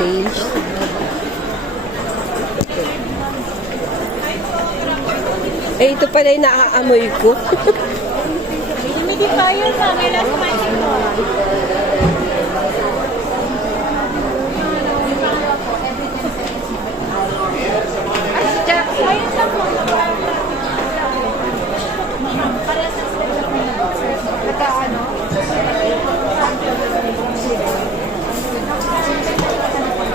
sale. Eh, ito pala yung naaamoy ko. Humidifier pa, may last magic mo.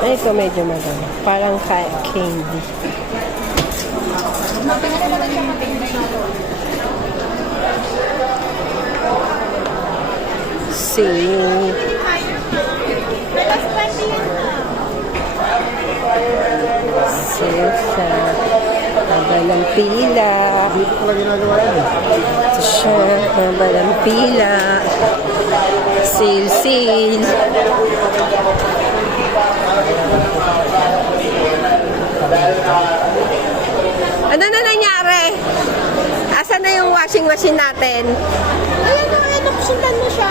Ay, ito medyo maganda. Parang candy. See. Sale siya. Haba ng pila. Dito pala ginagawa yan eh. Ito siya. Haba ng pila. Sale, sale. Ano na nangyari? Asan na yung washing machine natin? Ayan o, napsundan mo siya.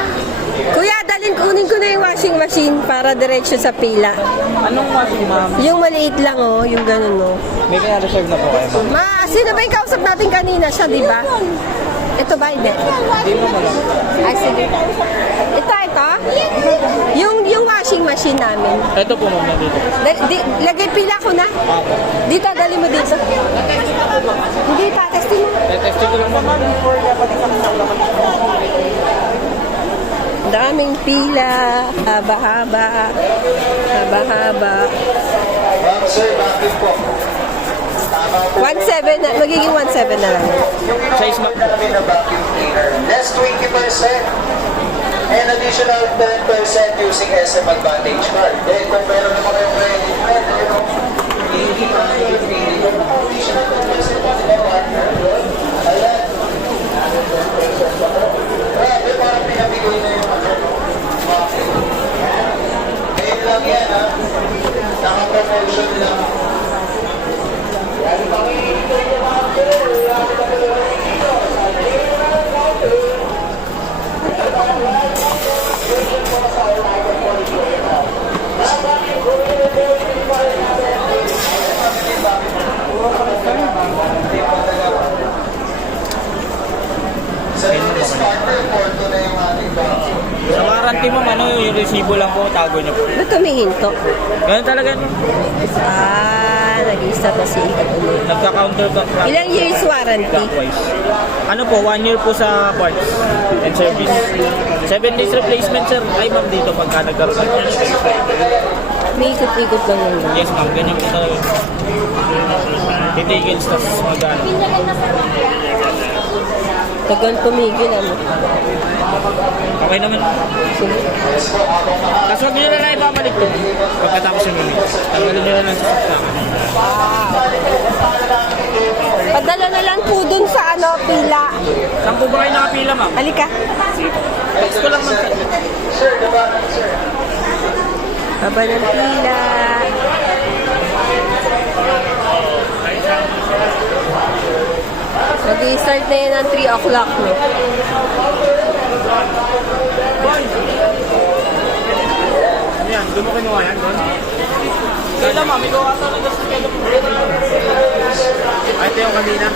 Kuya, kunin ko na yung washing machine para diretso sa pila. Anong washing, ma'am? Yung maliit lang oh, yung ganun oh. May kaya-reserve na po kayo, ma'am. Sino ba yung kausap natin kanina? Siya, di ba? Ito ba? Hindi. Hindi mo na lang. Ay, sige. Ito. Yung washing machine namin. Ito po, ma'am, nandito. Lagay pila ko na. Apo. Dito, dali mo dito. Hindi, testing mo. Testing ko lang, ma'am. Before dapat Daming pila. Haba-haba. Haba-haba. Ma'am, sir, bakit po? 1.7 na. Magiging 1.7 na lang. Size, ma'am. Namin na vacuum cleaner. Less 20% and additional 10% using SM Advantage card. Then, kung meron naman kayong credit card, hindi pa additional 10% pa sila partner. Ayan. Grabe, parang pinabigay na yung vacuum. Ngayon lang yan, ha? Naka-promotion lang. Sa warranty, ma'am, ano yung resibo lang po, tago niyo po. Ba't tumihinto? Ganun talaga, ma'am. Nag-isa pa si Ikat ulit. Nagka-counter back. Ilang years warranty? Clockwise. Ano po, 1 year po sa parts and service. 7 days replacement, sir. Ay, ma'am, dito pagka nagkaroon ng May ikot-ikot lang yun. Yes, ma'am. Ganyan po talaga. Titigil, tapos mag-ano. Tagal tumigil, ano? Okay naman. Sige. Tapos huwag nyo na lang ibabalik to. Pagkatapos yung minutes. Tanggalin nyo na lang sa saksakan. Padala na lang po dun sa pila. Saan po ba kayo nakapila, ma'am? Halika. Text ko lang, ma'am. Haba ng pila. Mag-i-start na yan ng 3 o'clock, no? Yan, doon mo kinuha yan, doon? Kaya ma'am, ikaw ata nag-gas ka doon. Ay, ito yung kanina.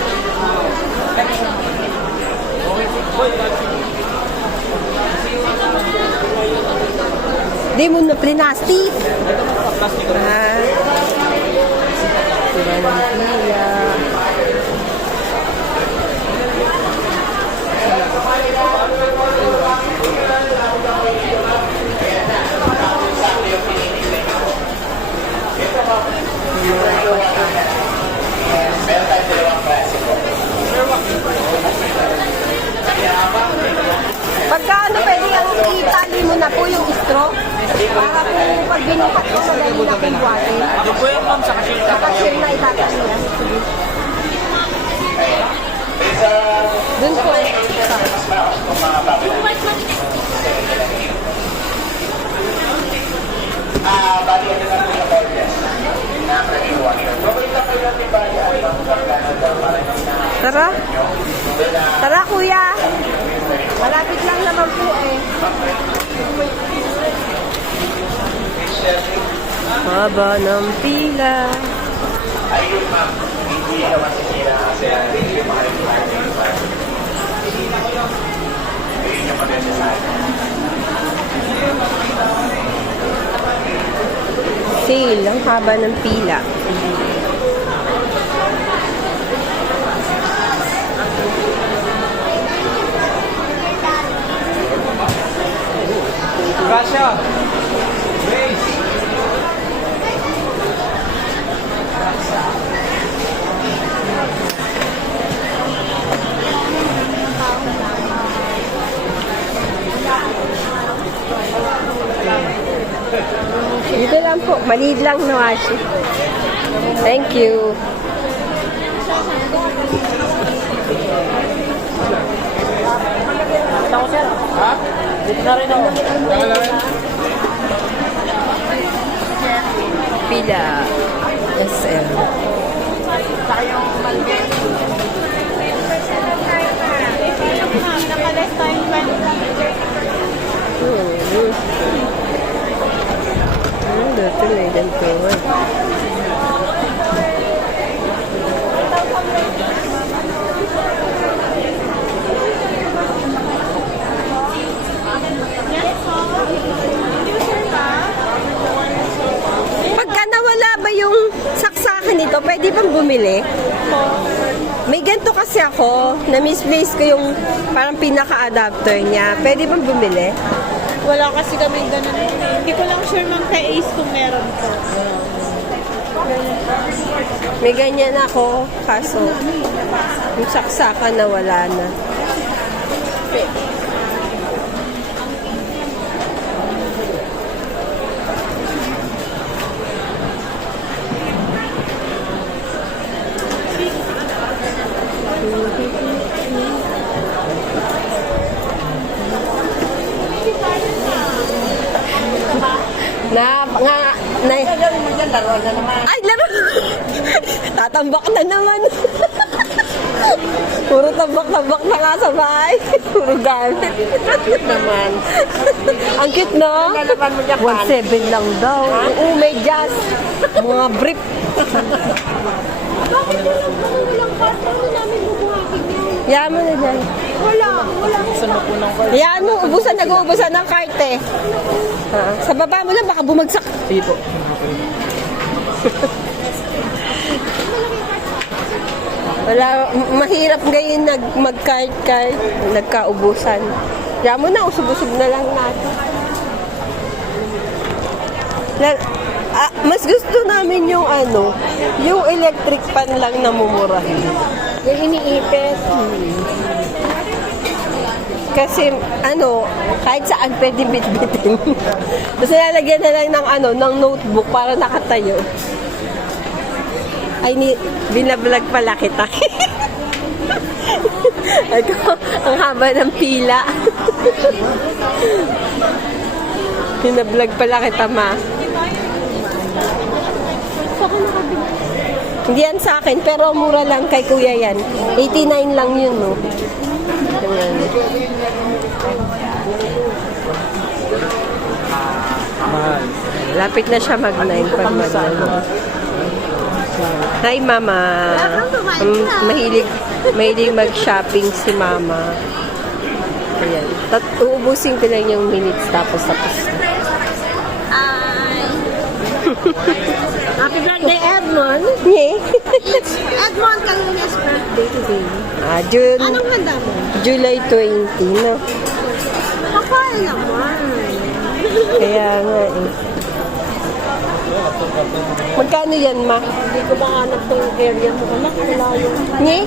Di mo na plinastic. Plastic ko. Haba ng pila. Pagka pwede ang itali mo na po yung straw para po pag binuhat ko madali na kung buhatin. Doon po yung ma'am, sa cashier. Sa cashier na itatali na. Doon po. Tara. Tara, kuya. Malapit lang naman po eh. Haba ng pila. Ayun ma'am, hindi ka masisira kasi hindi yung mga requirements. Ayun yung maganda sa akin. Sale, ang haba ng pila. Gracia! Grace! Dito lang po, maliit lang na washi. Thank you. Ako, sir. Ha? Dito na rin ako. Pila. SM. Naka-less time 20. Dito na yung tuwan. Pagka nawala ba yung saksakan nito, pwede bang bumili? May ganito kasi ako, na-misplace ko yung parang pinaka-adapter niya. Pwede bang bumili? Wala kasi kami ganun. Hindi ko lang sure ma'am kay Ace kung meron po. May ganyan ako, kaso yung saksakan nawala na. Ay, laro! Tatambak na naman. Puro tambak-tambak na nga sa bahay. Puro gamit. Naman. Ang cute, no? 1.7 lang daw. Oo, may jazz. Mga brief. Bakit walang partner na namin bubuhatin yun? Hayaan mo na dyan. Wala. Hayaan mo, ubusan, nag-uubusan ng cart eh. Sa baba mo lang, baka bumagsak. Sige po. Wala, mahirap ngayon mag-cart-cart, nagkaubusan. Hayaan mo na, usog-usog na lang natin. Mas gusto namin yung yung electric pan lang na mumurahin. Yung iniipit. Kasi kahit saan pwede bitbitin. Tapos nilalagyan na lang ng notebook para nakatayo. Ay, binablog pala kita. Ito, ang haba ng pila. Binablog pala kita, ma. Hindi yan sa akin, pero mura lang kay kuya yan. 89 lang yun, no? Ayan. Mahal. Lapit na siya mag-9 pag mag-9. Hi, Mama. Mahilig mag-shopping si Mama. Ayan. Uubusin ko lang yung minutes tapos na. Happy birthday, Edmond. Yeah. Edmond, Kalunas birthday today. June, Anong handa mo? July 20, no? Kapal naman. Kaya nga eh. Magkano yan, ma? Hindi ko mahanap tong area mo. Anak, wala yun. Nye?